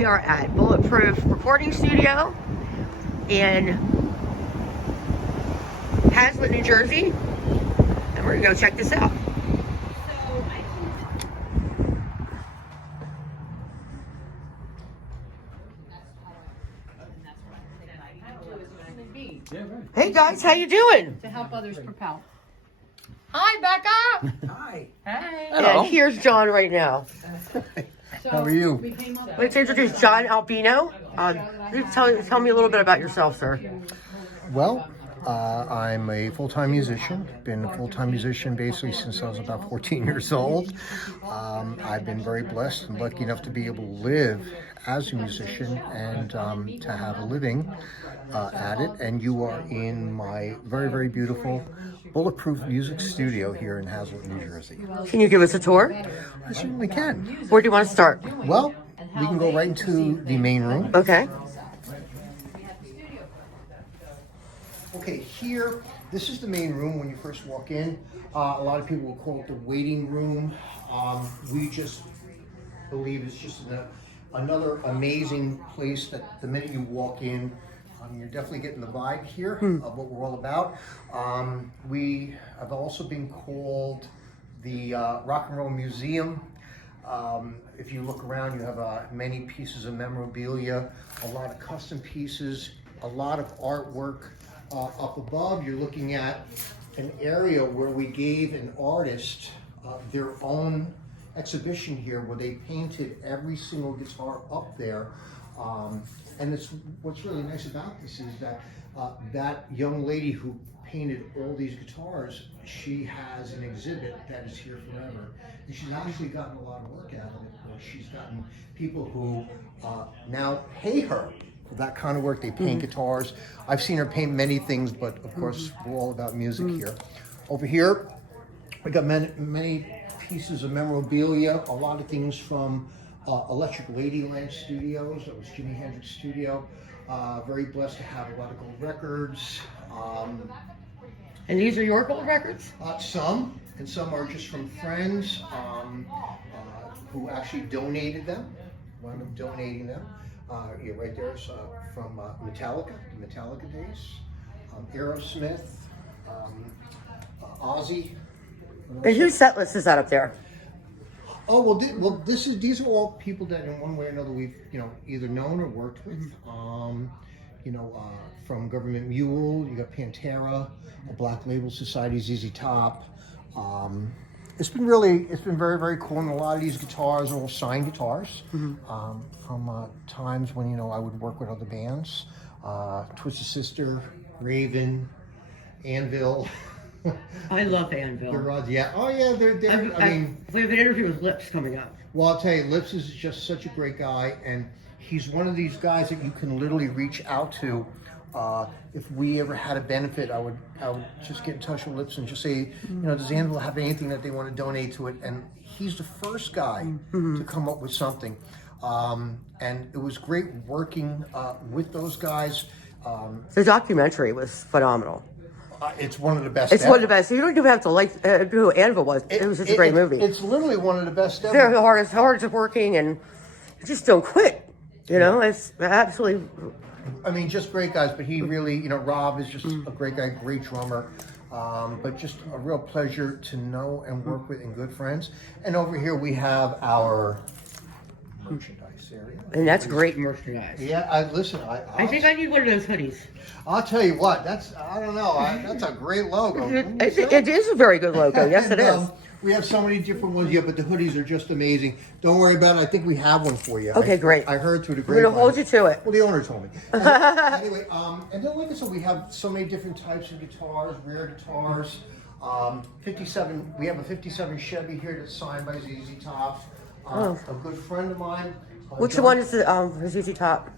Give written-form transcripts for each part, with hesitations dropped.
We are at Bulletproof Recording Studio in Hazlet, New Jersey, and we're gonna go check this out. Hey guys, how you doing? To help others propel. Hi, Becca. Hi. Hey. And here's John right now. So How are you? we came up Let's introduce John Albino. You tell me a little bit about yourself, sir. Well, I'm a full-time musician. Been a full-time musician basically since I was about 14 years old. I've been very blessed and lucky enough to be able to live as a musician and to have a living at it. And you are in my very, very beautiful Bulletproof music studio here in Hazlet, New Jersey. Can you give us a tour? I certainly can. Where do you want to start? Well, we can go right into the main room. Okay. Okay, here, this is the main room when you first walk in. A lot of people will call it the waiting room. We just believe it's just another amazing place that the minute you walk in, you're definitely getting the vibe here of what we're all about. We have also been called the Rock and Roll Museum. If you look around, you have many pieces of memorabilia, a lot of custom pieces, a lot of artwork. Up above, you're looking at an area where we gave an artist their own exhibition here where they painted every single guitar up there. And what's really nice about this is that that young lady who painted all these guitars, she has an exhibit that is here forever. And she's actually gotten a lot of work out of it, where she's gotten people who now pay her for that kind of work. They paint guitars. I've seen her paint many things, but of course we're all about music here. Over here, we got many pieces of memorabilia, a lot of things from Electric Ladyland Studios. That was Jimi Hendrix studio. Very blessed to have a lot of gold records. And these are your gold records? Some are just from friends who actually donated them. Wound up donating them. Yeah, right there is from Metallica, the Metallica days. Aerosmith, Ozzy. And whose set list is that up there? Oh well, these are all people that in one way or another we've either known or worked with. From Government Mule, you got Pantera, Black Label Society, ZZ Top. It's been very, very cool. And a lot of these guitars are all signed guitars from times when I would work with other bands, Twisted Sister, Raven, Anvil. I love Anvil. Yeah. Oh yeah, they're. I mean, we have an interview with Lips coming up. Well, I'll tell you, Lips is just such a great guy, and he's one of these guys that you can literally reach out to. If we ever had a benefit, I would just get in touch with Lips and just say, does Anvil have anything that they want to donate to it? And he's the first guy to come up with something. And it was great working with those guys. The documentary was phenomenal. It's one of the best. It's one of the best. You don't even have to like who Anvil was. It was just a great movie. It's literally one of the best ever. They're the hardest working, and just don't quit. It's absolutely. I mean, just great guys. But he really, Rob is just a great guy, great drummer. But just a real pleasure to know and work with, and good friends. And over here we have our merchandise area. And that's great merchandise. Yeah, I think I need one of those hoodies. I'll tell you what, that's a great logo. It is a very good logo. Yes, it is. We have so many different ones, but the hoodies are just amazing. Don't worry about it. I think we have one for you. Okay, great. I heard through the grapevine. We're gonna hold you to it. Well, the owner told me. Anyway, and then like I said, we have so many different types of guitars, rare guitars. 57. We have a 57 Chevy here that's signed by ZZ Top. A good friend of mine. Which one is the ZZ Top?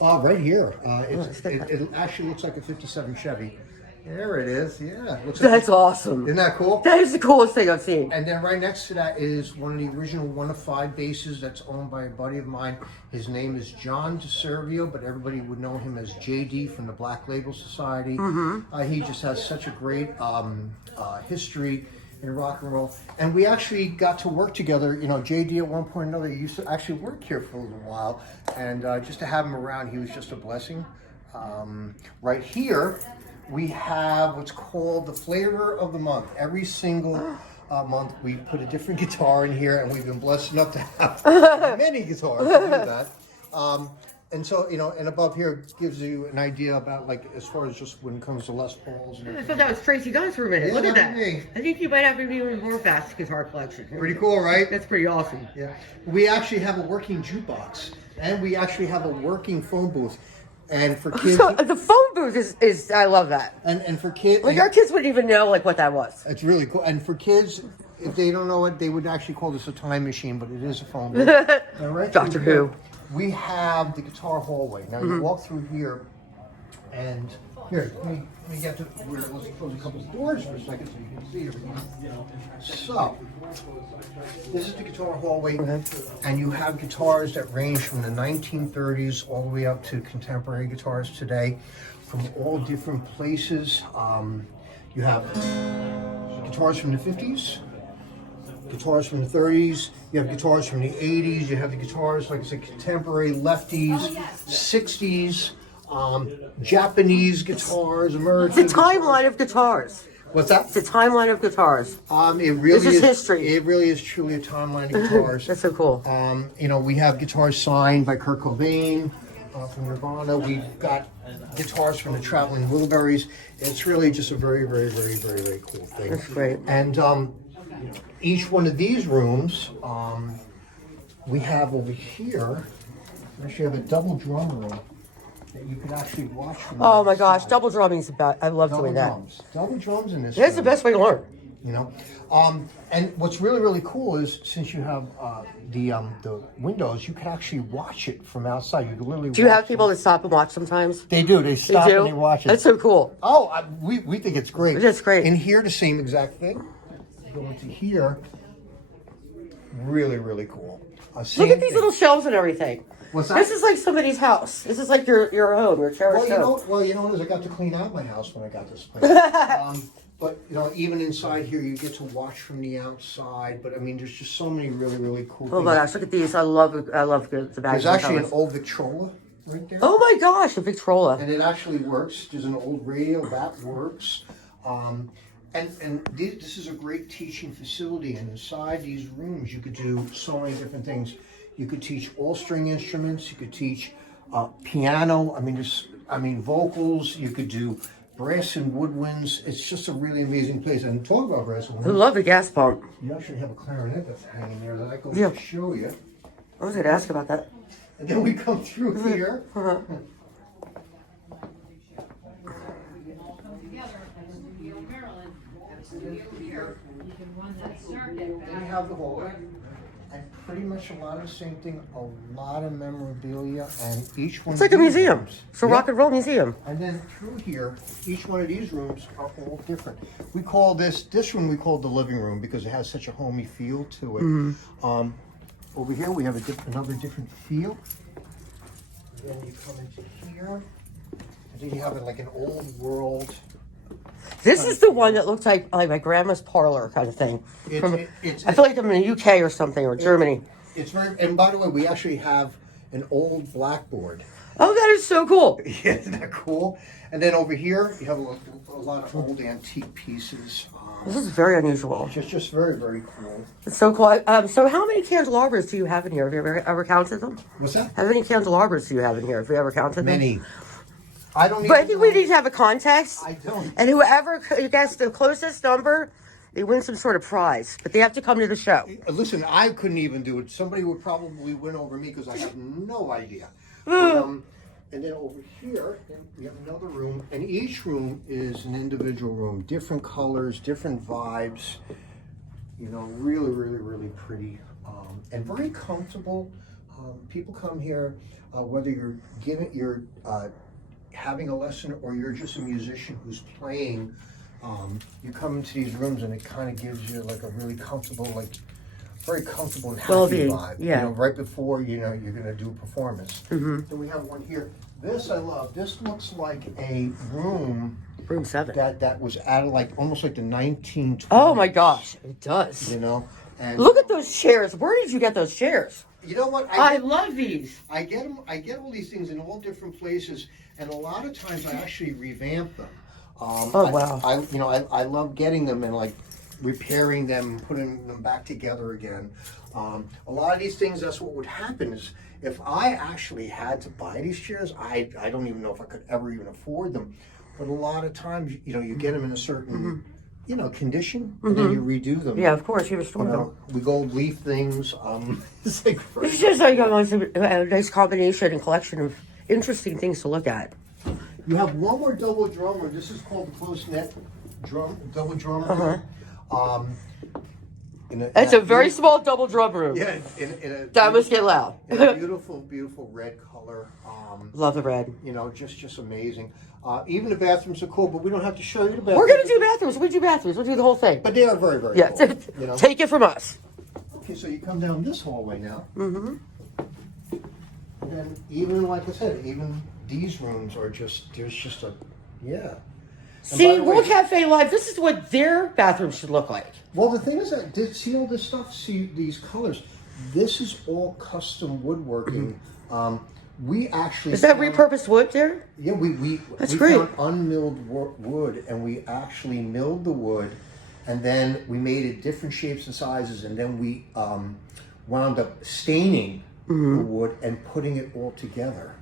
Right here. It actually looks like a 57 Chevy. There it is. Yeah. That's awesome. Isn't that cool? That is the coolest thing I've seen. And then right next to that is one of the original 1 of 5 basses that's owned by a buddy of mine. His name is John DeServio, but everybody would know him as JD from the Black Label Society. He just has such a great history in rock and roll. And we actually got to work together. You know, JD at one point or another used to actually work here for a little while. And just to have him around, he was just a blessing. Right here, we have what's called the flavor of the month. Every single month, we put a different guitar in here, and we've been blessed enough to have many guitars to do that. And so, you know, and above here gives you an idea about, like, as far as just when it comes to Les Pauls and I everything. thought that was Tracy Guns for a minute. Yeah, Look at that that. was me. I think you might have an even more vast guitar collection. Pretty cool, right? That's pretty awesome. Yeah. We actually have a working jukebox, and we actually have a working phone booth. And for kids, So the phone booth is I love that. and for kids, Like our kids wouldn't even know like what that was. it's really cool. And for kids, if they don't know it, they would actually call this a time machine, but it is a phone booth. All right, Doctor Who. We have the guitar hallway. Now you walk through here, and here, let me get to where let's close a couple of doors for a second so you can see everything. So, this is the guitar hallway, and you have guitars that range from the 1930s all the way up to contemporary guitars today, from all different places. You have guitars from the 50s. Guitars from the 30s, you have guitars from the 80s, you have the guitars, like I said, contemporary, lefties, 60s, Japanese guitars, American. It's a timeline of guitars. What's that? It's a timeline of guitars. It really This is history. It really is truly a timeline of guitars. That's so cool. You know, we have guitars signed by Kurt Cobain from Nirvana. We've got guitars from the Traveling Wilburys. It's really just a very, very, very, very, very cool thing. That's great. And each one of these rooms, we have over here, we actually have a double drum room that you can actually watch from the Oh my gosh, outside. double drumming's about. I love Double doing that. drums. Double drums in this That's the room, best way to learn. you know. And what's really, really cool is since you have the windows, you can actually watch it from outside. You can literally Do you watch have people that stop and watch sometimes? They do. They They stop do. and they watch it. That's so cool. Oh, we think it's great. That's great. In here, the same exact thing. Go into here. Really, really cool. Look at these little shelves and everything. What's that? This is like somebody's house. This is like your home, your cherished home. Well, you know what is? I got to clean out my house when I got this place. But you know, even inside here, you get to watch from the outside. But I mean, there's just so many really, really cool Oh things. my gosh, look at these. I love the bags. There's actually an old Victrola right there. Oh my gosh, a Victrola. And it actually works. There's an old radio that works. And this is a great teaching facility. And inside these rooms, you could do so many different things. You could teach all string instruments. You could teach piano. I mean, vocals. You could do brass and woodwinds. It's just a really amazing place. And talk about brass and I woodwinds. love the gas pump. You actually have a clarinet that's hanging there that I can Yeah. show you. I was going to ask about that. And then we come through here. Uh-huh. Then you have the hallway, and pretty much a lot of the same thing, a lot of memorabilia, and each one It's like a of these museum. rooms- It's a Yeah. rock and roll museum. And then through here, each one of these rooms are all different. We call this room, we call it the living room because it has such a homey feel to it. Over here, we have another different feel. Then you come into here, and then you have like an old world. This is the one that looks like my grandma's parlor kind of thing. It's I feel like I'm in the UK or something, or Germany. It's very, and by the way, we actually have an old blackboard. Oh, that is so cool. Yeah, isn't that cool? And then over here, you have a lot of old antique pieces. This is very unusual. Just very, very cool. It's so cool. So how many candelabras do you have in here? Have you ever counted them? What's that? How many candelabras do you have in here? Have you ever counted them? Many. I don't. But I even think we know. need to have a contest. I don't. And whoever gets the closest number, they win some sort of prize. But they have to come to the show. Listen, I couldn't even do it. Somebody would probably win over me because I have no idea. But, and then over here, we have another room, and each room is an individual room, different colors, different vibes. You know, really, really, really pretty, and very comfortable. People come here, whether you're having a lesson or you're just a musician who's playing. You come into these rooms and it kind of gives you like a really comfortable, like very comfortable and happy Well-being, vibe. yeah. You know, right before you're going to do a performance. Then we have one here. This I love. This looks like a room Room 7. that was out of like almost like the 1920s. Oh my gosh, it does. You know, and Look at those chairs. Where did you get those chairs? you know what? I love these. I get them. I get all these things in all different places, and a lot of times I actually revamp them. Wow. I love getting them and like repairing them and putting them back together again. A lot of these things, that's what would happen is if I actually had to buy these chairs, I don't even know if I could ever even afford them. But a lot of times, you get them in a certain, condition, and then you redo them. Yeah, of course, you restore You them. know, we gold leaf things. It's like It's just like a nice combination and collection of interesting things to look at. You have one more double drummer. This is called the close net double drummer. It's a very small double drum room. Yeah, That must get loud. in a beautiful, beautiful red color. Love the red. Just amazing. Even the bathrooms are cool, but we don't have to show you the bathrooms. We're gonna do bathrooms. We do bathrooms. We'll do the whole thing. But they are very, very Yeah, cool. take it from us. Okay, so you come down this hallway now. And then even like I said, even these rooms are there's just a, yeah. See, World Cafe Live, this is what their bathroom should look like. Well, the thing is that, see all this stuff, see these colors, this is all custom woodworking. We actually... Is that repurposed wood there? Yeah, we great. found unmilled wood, and we actually milled the wood, and then we made it different shapes and sizes, and then we wound up staining the wood and putting it all together.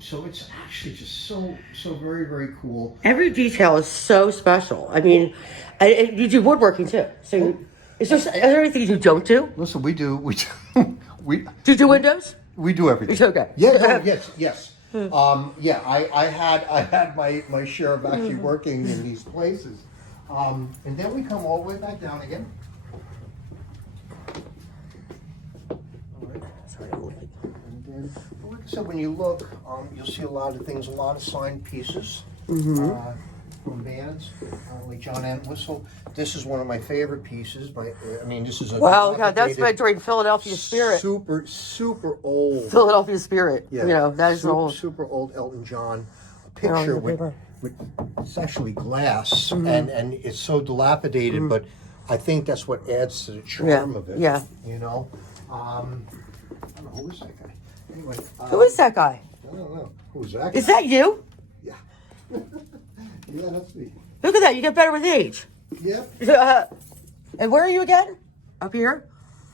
So it's actually just so very, very cool. Every detail is so special. I mean, you do woodworking too. So is there anything you don't do? Listen, we do Do you do windows? we do everything. It's okay. Yeah, yes. I had my share of actually working in these places. And then we come all the way back down again. And then, like I said, when you look, you'll see a lot of things, a lot of signed pieces from bands like John Entwistle. This is one of my favorite pieces. This is a Wow, God, that's my during Philadelphia Spirit. super old. Philadelphia Spirit. Yeah, That is old. super old Elton John picture with it's actually glass and it's so dilapidated, but I think that's what adds to the charm of it. Yeah. I don't know, who is that guy? Anyway, Who is that guy? I don't know. Who's that guy? Is that you? Yeah. Yeah, that's me. Look at that. You get better with age. Yep. And where are you again? Up here?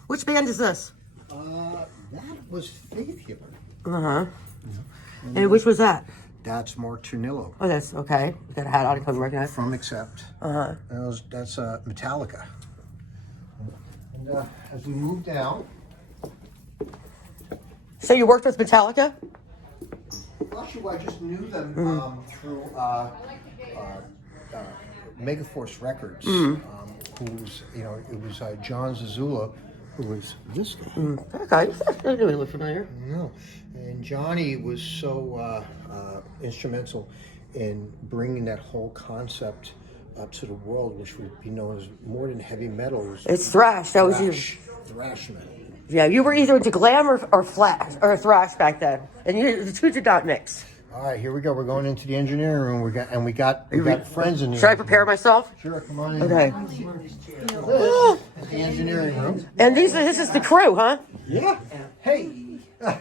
Which band is this? That was Faith Healer. Uh-huh. And which was that? That's Mark Turnillo Oh, that's okay. You got a hat on. I couldn't recognize. from Accept. Uh-huh. That's Metallica. And as we move down, So you worked with Metallica? actually, I just knew them through Megaforce Records, who's, it was John Zazula, who was this guy. Okay. That doesn't really look familiar. No, and Johnny was so instrumental in bringing that whole concept to the world, which would be known as more than heavy metal. It's thrash. That was you. Thrash metal. Yeah, you were either into glam or flash or thrash back then, and the two did not mix. All right, here we go. We're going into the engineering room. We got friends in here. Should I prepare myself? Sure, come on in. Okay. This is the engineering room. And this is the crew, huh? Yeah. Hey. Hey.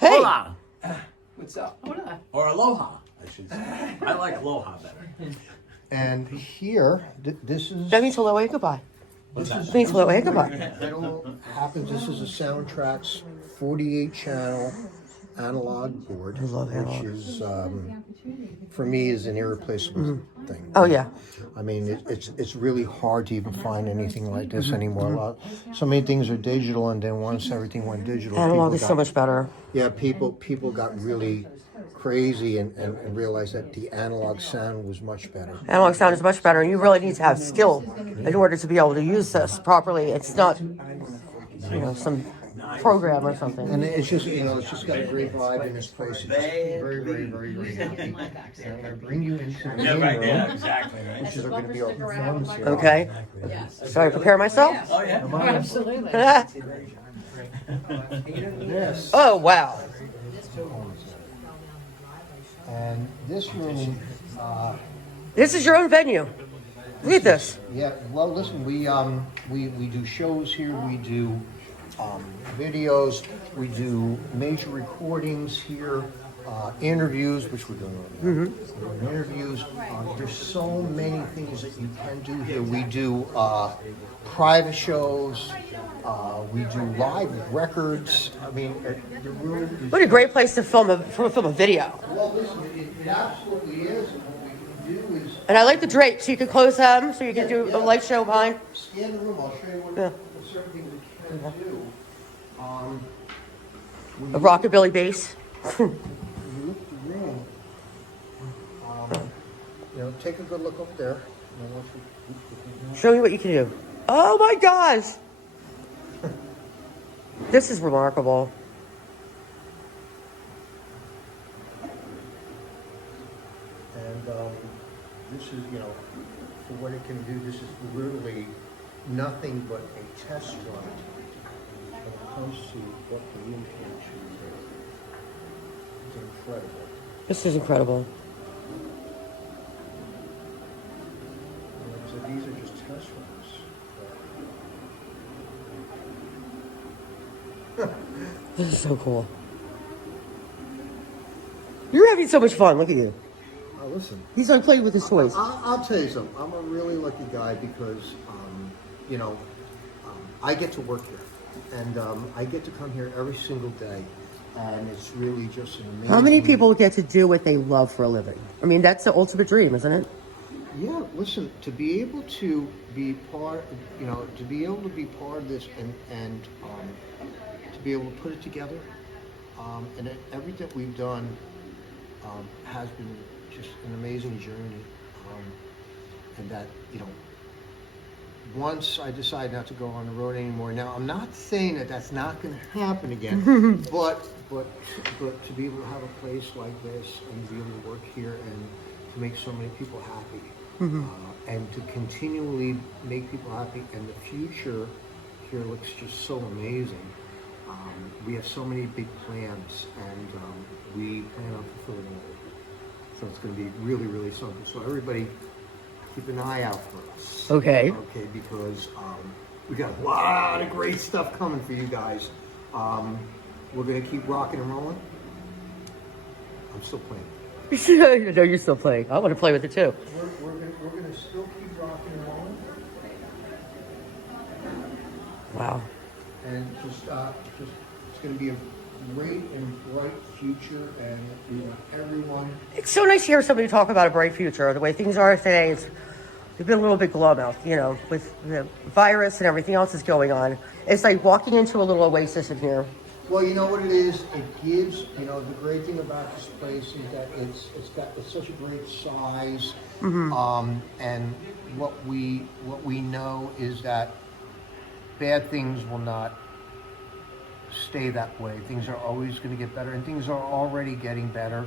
Hola. What's up? Hola. Or aloha, I should say. I like aloha better. And here, this is. That means hello and goodbye. This is Means hello and goodbye. It all happens. This is a Soundtracks 48-channel analog board, which is, for me, is an irreplaceable thing. Oh yeah. I mean, it's really hard to even find anything like this anymore. So many things are digital, and then once everything went digital, Analog is so much better. Yeah, people got really crazy and realized that the analog sound was much better. Analog sound is much better, and you really need to have skill in order to be able to use this properly. It's not, some program or something. And it's just, it's just got a great vibe in this place. It's just very, very, very, very happy. And I'm going to bring you into the main room, exactly. which is going to be our performance here. Okay. So I prepare myself? Oh, yeah. Absolutely. Yes. Oh, wow. And this room, This is your own venue. Look at this. yeah. Well, listen, we do shows here. We do videos. We do major recordings here. Interviews, which we're doing right now. We're doing interviews. There's so many things that you can do here. We do private shows. We do live records. I mean, the room is... What a great place to film a video. Well, listen, it absolutely is. And what we can do is And I like the drapes, so you can close them, so you can do a light show behind. scan the room. I'll show you what certain things we can do. When A rockabilly bass. you look at the room, take a good look up there. Show me what you can do. Oh my gosh! This is remarkable. And this is, for what it can do, this is literally nothing but a test run when it comes to what the room can achieve. It's incredible. This is incredible. So these are just test runs. This is so cool. You're having so much fun. Look at you. Listen. He's like playing with his toys. I'll tell you something. I'm a really lucky guy because, I get to work here. And I get to come here every single day. And it's really just an amazing... How many people get to do what they love for a living? I mean, that's the ultimate dream, isn't it? Yeah, listen, to be able to be part, to be able to be part of this and to be able to put it together, and everything we've done has been just an amazing journey. And that, once I decide not to go on the road anymore, now I'm not saying that that's not going to happen again, but to be able to have a place like this and to be able to work here and to make so many people happy, and to continually make people happy, and the future here looks just so amazing. We have so many big plans, and we plan on fulfilling all of them. So it's going to be really, really something. So everybody, keep an eye out for us. Okay. Okay, because we got a lot of great stuff coming for you guys. We're going to keep rocking and rolling. I'm still playing. No, you're still playing. I want to play with it too. We're going to still keep rocking and rolling. Wow. And just it's going to be a great and bright future, and we want everyone. It's so nice to hear somebody talk about a bright future. The way things are today, we've been a little bit glum-mouthed, with the virus and everything else that's going on. It's like walking into a little oasis in here. Well, you know what it is? It gives, the great thing about this place is that it's such a great size. And what we know is that bad things will not stay that way. Things are always going to get better, and things are already getting better.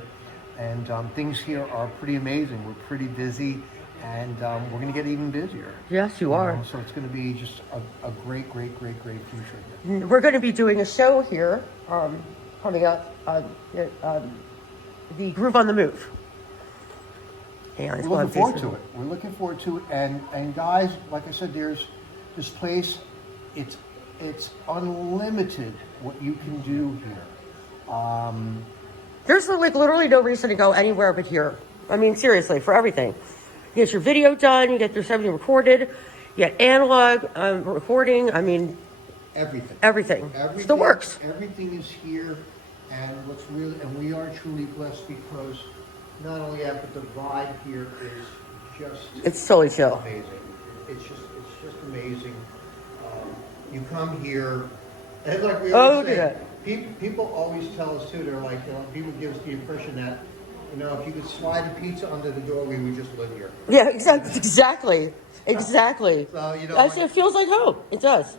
And things here are pretty amazing. We're pretty busy, and we're going to get even busier. Yes, you are. So it's going to be just a great, great, great, great future here. We're going to be doing a show here coming up, the Groove on the Move. We're looking forward to it. We're looking forward to it. And guys, like I said, there's this place. It's unlimited what you can do here. There's like literally no reason to go anywhere but here. I mean, seriously, for everything. You get your video done, you get your everything recorded, you get analog recording. I mean, Everything. It's the works. Everything is here, and we are truly blessed because not only that, but the vibe here is just. It's totally chill. Amazing. It's just amazing. You come here, and like we always say, people always tell us too. They're like, people give us the impression that, if you could slide the pizza under the door, we would just live here. Yeah, exactly. So, It feels like home. It does.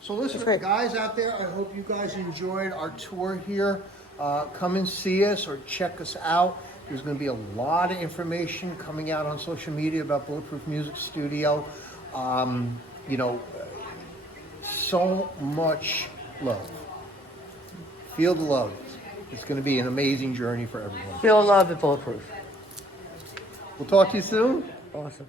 So listen, great. guys out there, I hope you guys enjoyed our tour here. Come and see us or check us out. There's going to be a lot of information coming out on social media about Bulletproof Music Studio. You know, so much love. Feel the love. It's going to be an amazing journey for everyone. Feel love and bulletproof. We'll talk to you soon. Awesome.